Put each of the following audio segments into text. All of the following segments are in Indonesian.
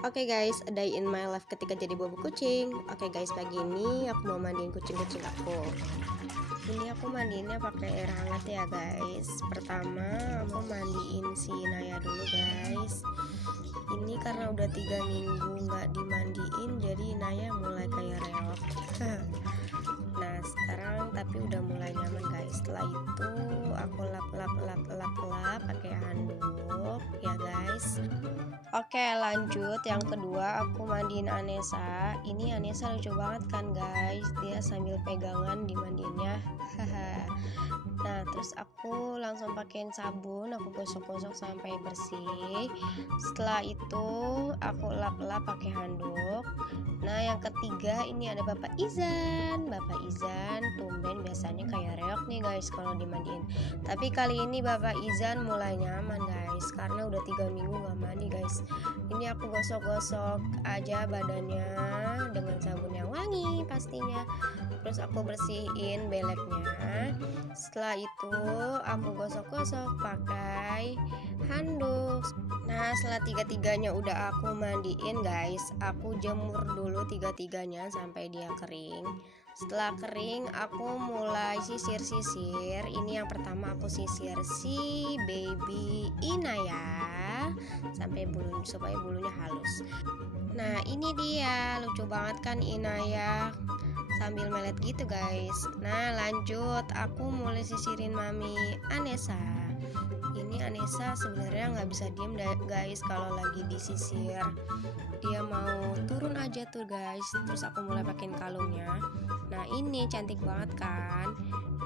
Oke guys, a day in my life ketika jadi bobo kucing. Oke guys, pagi ini aku mau mandiin kucing-kucing aku. Ini aku mandiinnya pakai air hangat ya guys. Pertama aku mandiin si Naya dulu guys. Ini karena udah 3 minggu nggak dimandiin, jadi Naya mulai kayak reot. Nah sekarang tapi udah mulai nyaman guys. Setelah itu aku lap pakai handuk ya guys. Oke lanjut, yang kedua aku mandiin Anessa. Ini Anessa lucu banget kan guys, dia sambil pegangan dimandiinnya. Nah terus aku langsung pakein sabun, aku gosok-gosok sampai bersih. Setelah itu aku lap-lap pakai handuk. Nah yang ketiga ini ada Bapak Izan. Bapak Izan tumben biasanya kayak reok nih guys kalau dimandiin, tapi kali ini Bapak Izan mulai nyaman guys karena udah 3 minggu gak mandi guys. Ini aku gosok-gosok aja badannya dengan sabun yang wangi pastinya, terus aku bersihin beleknya. Setelah itu aku gosok-gosok pakai handuk. Nah setelah tiga-tiganya udah aku mandiin guys, aku jemur dulu tiga-tiganya sampai dia kering. Setelah kering aku mulai sisir-sisir. Ini yang pertama aku sisir si baby Inaya sampai supaya bulunya halus. Nah ini dia, lucu banget kan Inaya sambil melet gitu guys. Nah lanjut aku mulai sisirin mami Anessa. Ini Anessa sebenarnya nggak bisa diem guys kalau lagi disisir, dia mau turun aja tuh guys. Terus aku mulai pakein kalungnya. Nah ini cantik banget kan.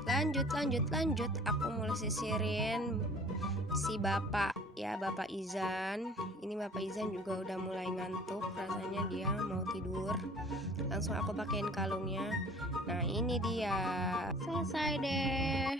Lanjut aku mulai sisirin si bapak ya, Bapak Izan. Ini Bapak Izan juga udah mulai ngantuk, rasanya dia mau tidur. Langsung aku pakein kalungnya. Nah ini dia, selesai deh.